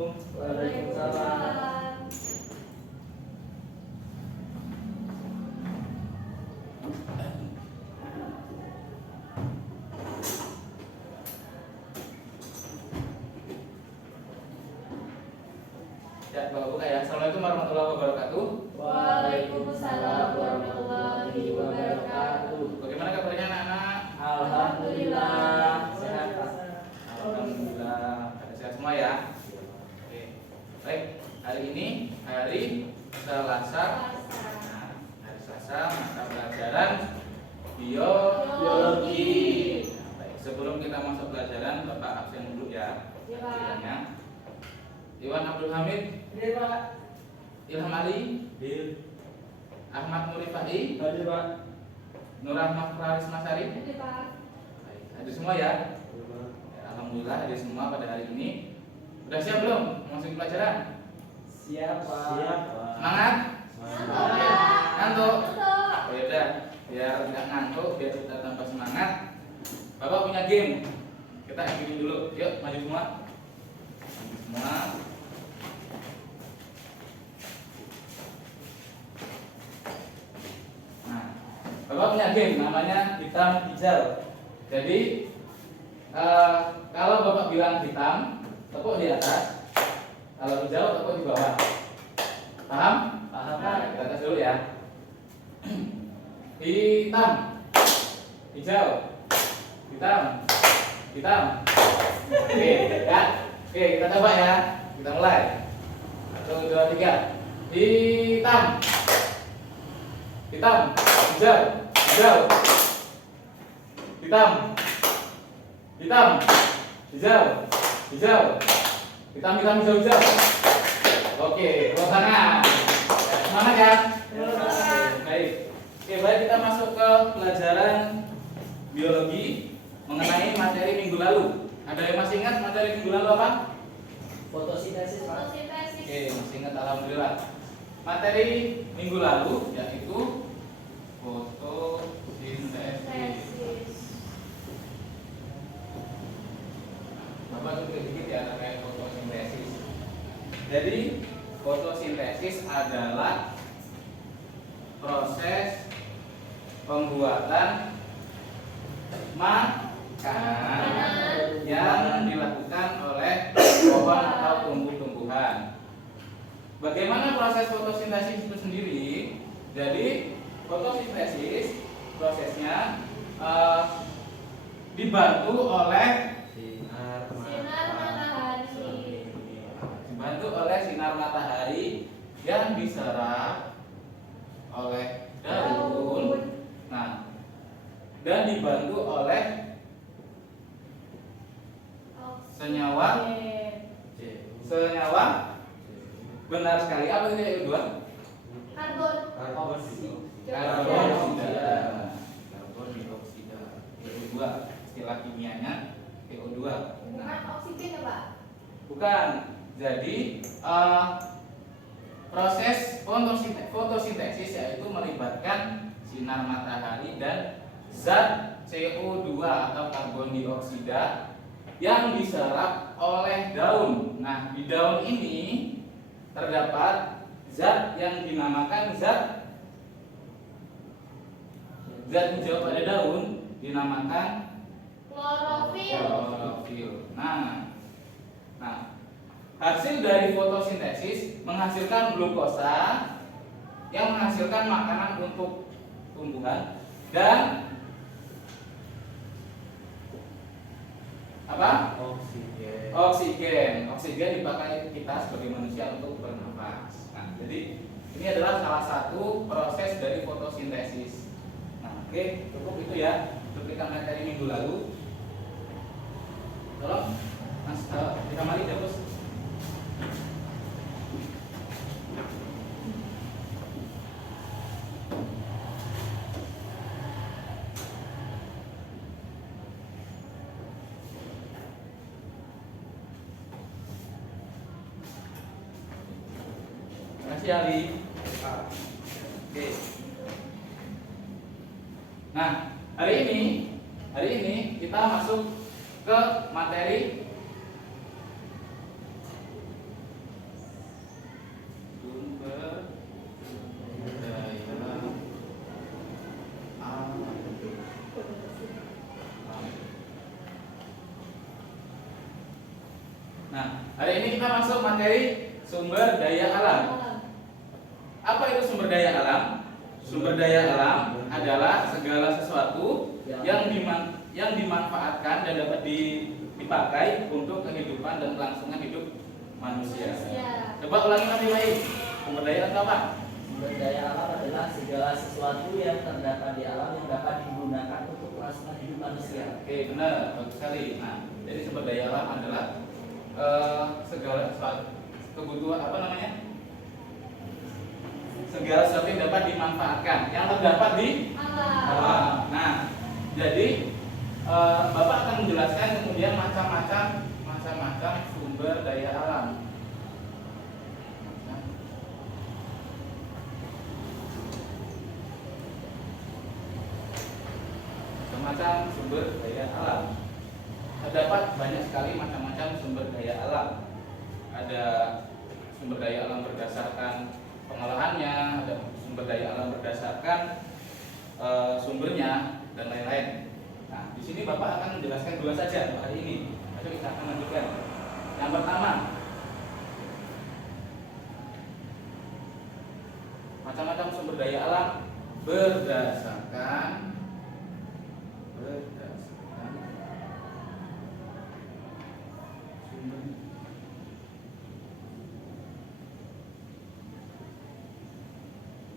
Waalaikumsalam. Ya, Bapak buka ya. Assalamualaikum warahmatullahi wabarakatuh. Waalaikumsalam warahmatullahi wabarakatuh. Bagaimana kabarnya anak-anak? Alhamdulillah sehat Pak. Alhamdulillah. Ada sehat semua ya. Oke. Baik, hari ini hari Selasa. Nah, hari Selasa mata pelajaran biologi. Baik, sebelum kita masuk pelajaran, Bapak absen dulu ya. Ya, Pak. Absennya. Iwan Abdul Hamid, Hadir Pak. Ilham Ali, Ahmad Nurifai, Hadir Pak. Nur Rahmat Faris Masari. Hadir Pak. Baik, hadir semua ya. Ya, alhamdulillah hadir semua pada hari ini. Udah siap belum masuk pelajaran? Siap Pak. Semangat? Semangat. Ngantuk? Oh, ya udah, biar tidak ngantuk, biar kita tambah semangat. Bapak punya game. Kita aktifin dulu. Yuk, maju semua. Maju semua. Nah, Bapak punya game namanya hitam hijau. Jadi kalau Bapak bilang hitam, tepuk di atas. Kalau hijau, tepuk di bawah. Paham? Paham. Nah, kita tes dulu ya. Hitam, hijau, hitam, hitam. Oke, ya. Oke, kita coba ya. Kita mulai. 1, 2, 3. Hitam, hitam, hijau, hijau, hitam, hitam, hijau, hijau, hitam, hitam, hijau, hijau. Oke, tepuk tangan. Ya, semangat ya. Baik. Oke, baik, kita masuk ke pelajaran biologi mengenai materi minggu lalu. Ada yang masih ingat materi minggu lalu apa? Fotosintesis Pak. Oke, masih ingat, alhamdulillah. Materi minggu lalu yaitu fotosintesis. Bapak tuh dikit ya terkait fotosintesis. Jadi fotosintesis adalah proses pembuatan makanan yang dilakukan oleh pohon atau tumbuh-tumbuhan. Bagaimana proses fotosintesis itu sendiri? Jadi fotosintesis prosesnya dibantu oleh sinar matahari yang diserap oleh daun. Nah, dan dibantu oleh senyawa. Benar sekali. Apa itu yang kedua? Karbon. Karbon dioksida. CO2. Istilah kimianya CO2. Bukan oksigen ya Pak? Bukan. Jadi proses fotosintesis yaitu melibatkan sinar matahari dan zat CO2 atau karbon dioksida yang diserap oleh daun. Nah, di daun ini terdapat zat yang dinamakan zat hijau pada daun dinamakan klorofil. Nah, hasil dari fotosintesis menghasilkan glukosa yang menghasilkan makanan untuk tumbuhan dan apa? Oksigen dipakai kita sebagai manusia untuk bernafas. Nah, jadi ini adalah salah satu proses dari fotosintesis. Nah, oke, cukup itu ya untuk kita materi minggu lalu. Tolong Mas kita mari terus. Terima kasih Ali. Oke. Nah, hari ini kita masuk ke materi Hari ini kita masuk materi sumber daya alam. Apa itu sumber daya alam? Sumber daya alam adalah segala sesuatu yang dimanfaatkan dan dapat dipakai untuk kehidupan dan kelangsungan hidup manusia. Coba ulangi lagi baik. Sumber daya atau apa? Sumber daya alam adalah segala sesuatu yang terdapat di alam yang dapat digunakan untuk kelangsungan hidup manusia. Oke, benar, bagus sekali. Nah, jadi sumber daya alam adalah segala sesuatu kebutuhan apa namanya? Segala sesuatu yang dapat dimanfaatkan, yang terdapat di alam. Nah, jadi Bapak akan menjelaskan kemudian macam-macam sumber daya alam. Macam-macam sumber daya alam. Terdapat banyak sekali macam-macam sumber daya alam. Ada sumber daya alam berdasarkan pengolahannya, ada sumber daya alam berdasarkan sumbernya dan lain-lain. Nah, di sini Bapak akan menjelaskan dua saja hari ini. Lalu kita akan lanjutkan. Yang pertama, macam-macam sumber daya alam berdasarkan sumber.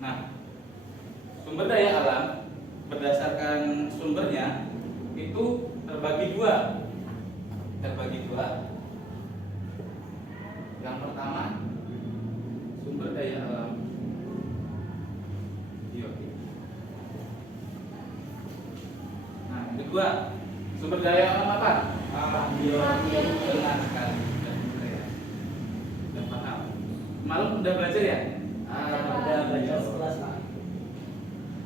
Nah, sumber daya alam berdasarkan sumbernya itu terbagi dua. Yang pertama, sumber daya alam biotik. Nah, yang kedua, sumber daya alam apa? Biotik. Benar sekali. Dan paham. Malam udah belajar ya? Udah belajar sekelas Pak.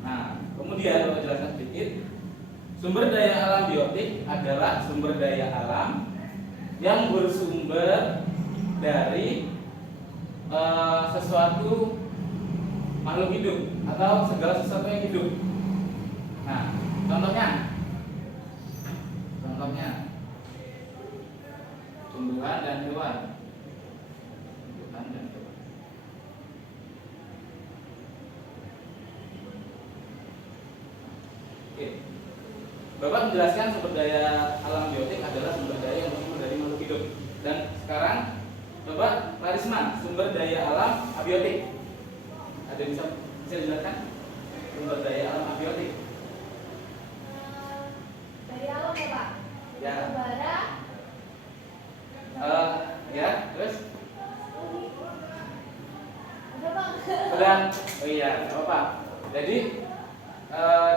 Nah, kemudian kalau jelaskan sedikit, sumber daya alam biotik adalah sumber daya alam yang bersumber dari sesuatu makhluk hidup atau segala sesuatu yang hidup. Nah, contohnya tumbuhan dan hewan. Oke. Bapak menjelaskan sumber daya alam biotik adalah sumber daya yang bersumber dari makhluk hidup. Dan sekarang Bapak Larisma, sumber daya alam abiotik. Ada yang bisa dijelaskan sumber daya alam abiotik? Dari alam ya Pak? Ya. Bara. Ya, terus? Ada Bang. Sedang. Oh iya, nggak apa-apa. Jadi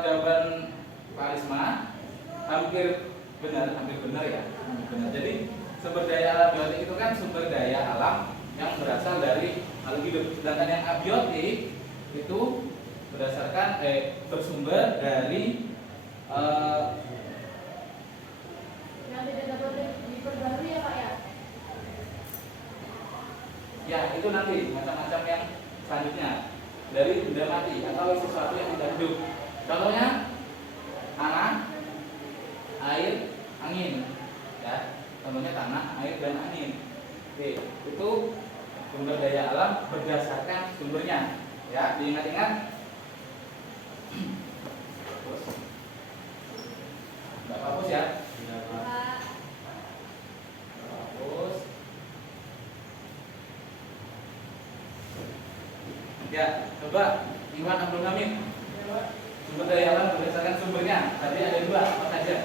jawaban Pak Risma hampir benar ya. Benar. Jadi sumber daya alam biotik itu kan sumber daya alam yang berasal dari makhluk hidup. Sedangkan yang abiotik itu berdasarkan bersumber dari Yang tidak dapat diperbarui ya Pak ya? ya itu nanti macam-macam yang selanjutnya dari benda mati atau sesuatu yang tidak hidup. Contohnya tanah, air, angin. Ya, contohnya tanah, air, dan angin. Oke, itu sumber daya alam berdasarkan sumbernya. Ya, diingat-ingat. Terus, nggak hapus ya. Pak. Hapus. Ya, coba Iwan Abdul Hamid. Sumber daya alam berdasarkan sumbernya. Tadi ada dua, apa saja?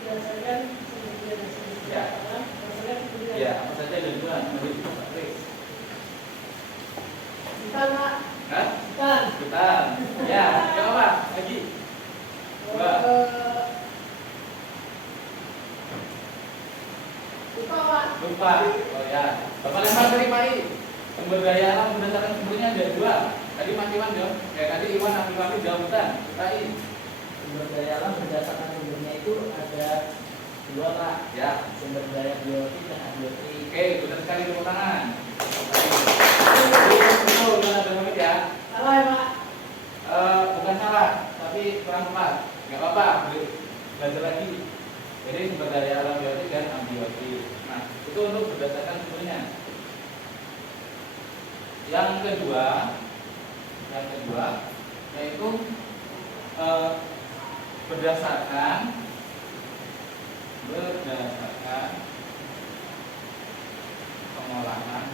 Berdasarkan sumber Ya. berdasarkan Ya, apa saja ada dua. Ikan Pak. Hah? Ikan. Kita. Ya, coba lagi. Dua. Lupa Pak. Lupa. Oh ya. Bapak lempar tadi Pak I. Sumber daya alam berdasarkan sumbernya ada dua. Tadi Mas Iwan jawab. Tadi Iwan Abdul Hamid jawaban. Kita I. Sumber daya alam berdasarkan sumbernya itu ada dua Pak. Ya. Sumber daya biotik dan abiotik. Oke, benar sekali tepuk tangan. Jadi betul Iwan Abdul Hamid ya. Salah ya Pak. Bukan salah, tapi kurang tepat. Nggak apa-apa, boleh belajar lagi. Jadi sumber daya alam biotik dan abiotik. Nah, Itu untuk berdasarkan sumbernya. Yang kedua yaitu berdasarkan pengolahan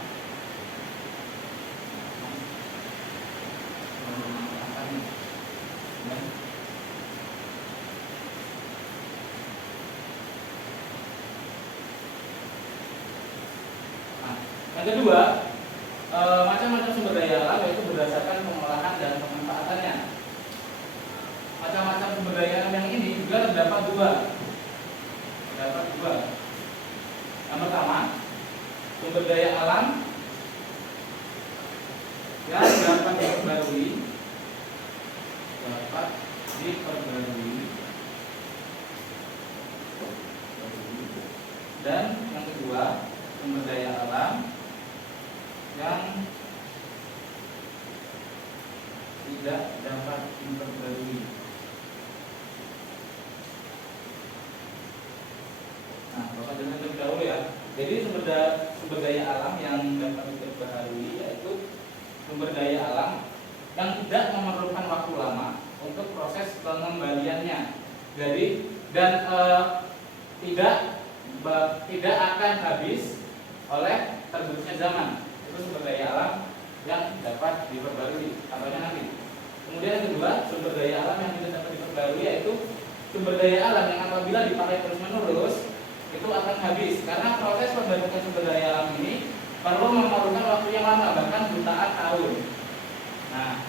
yang kedua, macam-macam sumber daya alam yaitu berdasarkan pengolahan dan pemanfaatannya. Macam-macam sumber daya alam yang ini juga terdapat dua. Yang pertama, sumber daya alam yang dapat diperbarui, dan yang kedua, sumber daya alam yang tidak dapat diperbarui. Nah, Bapak jelaskan terlebih dahulu ya. Jadi sumber daya alam yang dapat diperbarui yaitu sumber daya alam yang tidak memerlukan waktu lama untuk proses pengembaliannya. Jadi tidak akan habis oleh tergerusnya zaman. Itu sumber daya alam yang dapat diperbarui. Contohnya nanti. Kemudian yang kedua, sumber daya alam yang tidak dapat diperbarui yaitu sumber daya alam yang apabila dipakai terus-menerus itu akan habis karena proses pembentukan sumber daya alam ini perlu memerlukan waktu yang lama, bahkan jutaan tahun. Nah,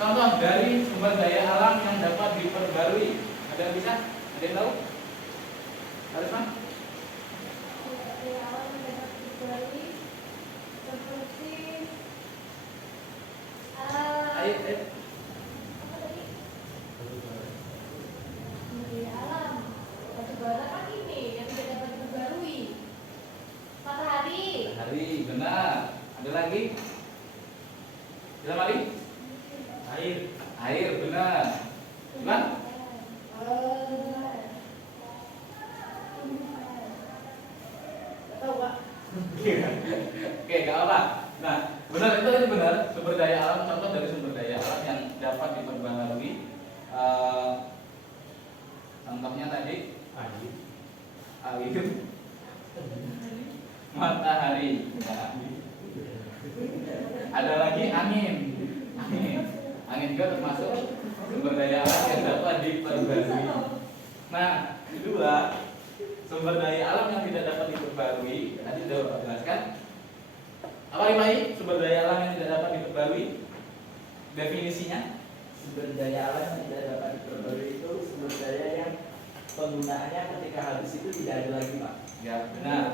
contoh dari sumber daya alam yang dapat diperbarui, ada yang bisa? Ada yang tahu? Harus mah? Sumber daya alam yang dapat diperbarui seperti Air. apa tadi? Sumber daya alam batu bara kan ini yang tidak dapat diperbarui. Matahari. Hari, benar. Ada lagi? Ada lagi? Air, benar. Bukan? Tahu Pak? Oke, gak apa. Nah, benar itu benar. Sumber daya alam, contoh dari sumber daya alam yang dapat diperbarui. Contohnya tadi air, matahari. Ya. Ada lagi angin. Angin juga termasuk sumber daya alam yang dapat diperbarui. Nah, kedua, sumber daya alam yang tidak dapat diperbarui tadi sudah Bapak jelaskan. Apa ini sumber daya alam yang tidak dapat diperbarui? Definisinya? Sumber daya alam yang tidak dapat diperbarui itu sumber daya yang penggunaannya ketika habis itu tidak ada lagi, Pak. Ya, benar.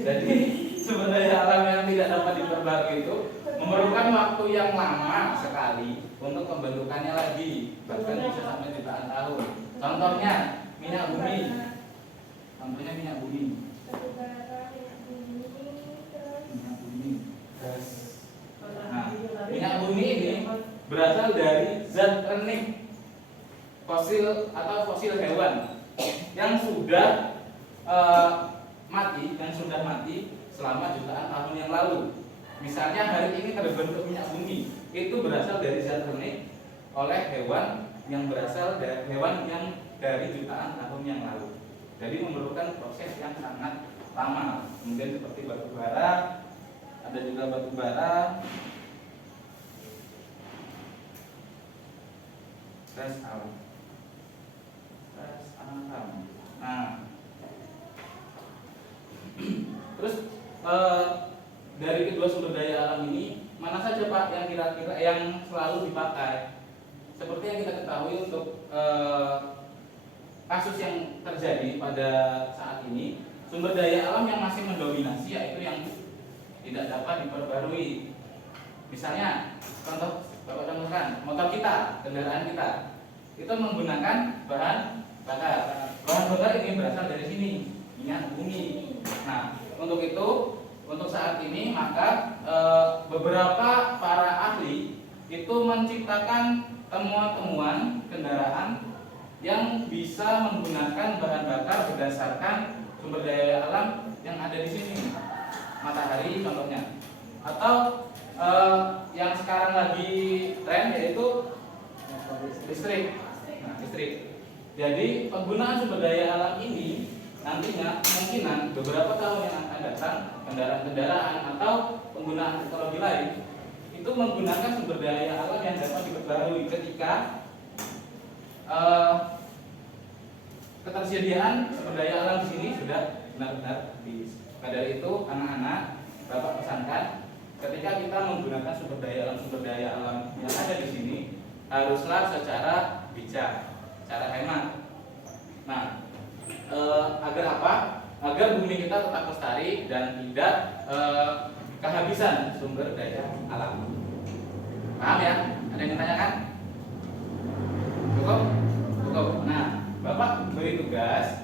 Jadi sumber daya alam yang tidak dapat diperbarui itu memerlukan waktu yang lama sekali untuk pembentukannya lagi, bahkan bisa sampai jutaan tahun. Contohnya minyak bumi. Batu bara, minyak bumi, terus Minyak bumi. Nah, minyak bumi ini berasal dari zat renik fosil atau fosil hewan yang sudah mati selama jutaan tahun yang lalu. Misalnya hari ini terbentuk minyak bumi itu berasal dari zat renik oleh hewan yang dari jutaan tahun yang lalu. Jadi memerlukan proses yang sangat lama. Kemudian seperti batu bara, ada juga batu bara, gas alam. Nah, terus dari kedua sumber daya alam ini mana saja Pak yang kira-kira yang selalu dipakai? Seperti yang kita ketahui untuk kasus yang terjadi pada saat ini, sumber daya alam yang masih mendominasi yaitu yang tidak dapat diperbarui. Misalnya, contoh Bapak contohkan motor kita, kendaraan kita, itu menggunakan bahan bakar. Bahan bakar ini berasal dari sini, minyak bumi. Nah, untuk saat ini maka beberapa para ahli itu menciptakan temuan-temuan kendaraan yang bisa menggunakan bahan bakar berdasarkan sumber daya alam yang ada di sini, matahari contohnya, atau yang sekarang lagi tren yaitu listrik. Nah, listrik. Jadi penggunaan sumber daya alam ini nantinya kemungkinan beberapa tahun yang akan datang, kendaraan-kendaraan atau penggunaan teknologi lain itu menggunakan sumber daya alam yang dapat diperbarui ketika ketersediaan sumber daya alam di sini sudah benar-benar habis. Maka dari itu anak-anak, Bapak pesankan ketika kita menggunakan sumber daya alam yang ada di sini haruslah secara bijak, secara hemat. Nah, agar apa? Agar bumi kita tetap lestari dan tidak kehabisan sumber daya alam. Paham ya? Ada yang ditanyakan? Cukup? Cukup. Nah, Bapak beri tugas.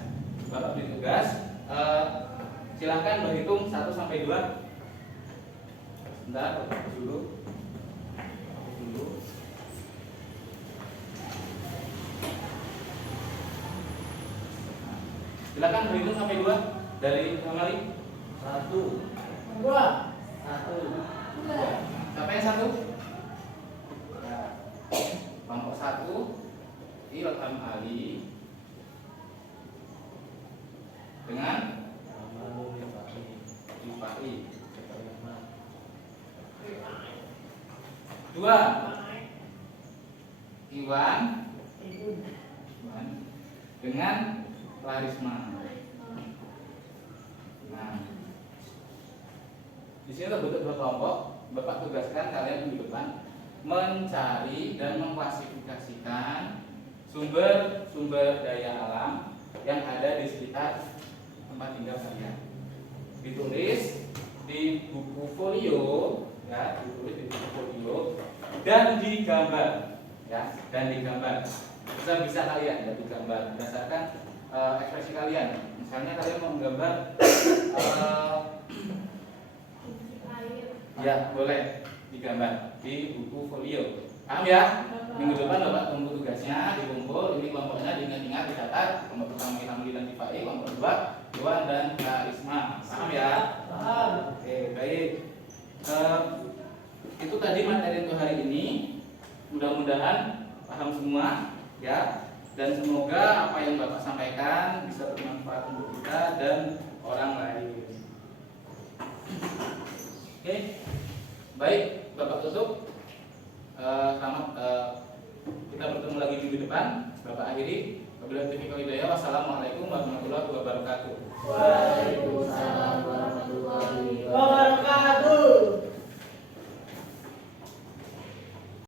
Silahkan berhitung 1 sampai 2. Sebentar, dulu. Silakan berhitung sampai 2 dari Amali. 1, 2, 1. 2. Siapa yang 1? Kelompok 1 Ilham Ali dengan Rifai. 2 Iwan dengan Larisma. Nah, di sini terbentuk 2 kelompok. Bapak tugaskan kalian di depan mencari dan mengklasifikasikan sumber daya alam yang ada di sekitar tempat tinggal kalian. Ditulis di buku folio, ya, ditulis di buku folio dan digambar, ya, dan digambar. Bisa kalian ya digambar berdasarkan ekspresi kalian. Misalnya kalian mau menggambar ya boleh digambar di buku folio. Paham ya? Minggu depan Bapak tunggu tugasnya dikumpul. Ini kelompoknya diingat-ingat, dicatat. Kelompok pertama Ilham dan Rifai, kelompok 2 Iwan dan Karisma. Paham ya? paham. Oke, baik. Itu tadi materi untuk hari ini. Mudah-mudahan paham semua, ya. Dan semoga apa yang Bapak sampaikan bisa bermanfaat untuk kita dan orang lain. Oke, baik, Bapak tutup. Selamat kita bertemu lagi minggu depan. Bapak akhiri. Wabillahi taufiq wal hidayah. Wassalamualaikum warahmatullahi wabarakatuh. Waalaikumsalam warahmatullahi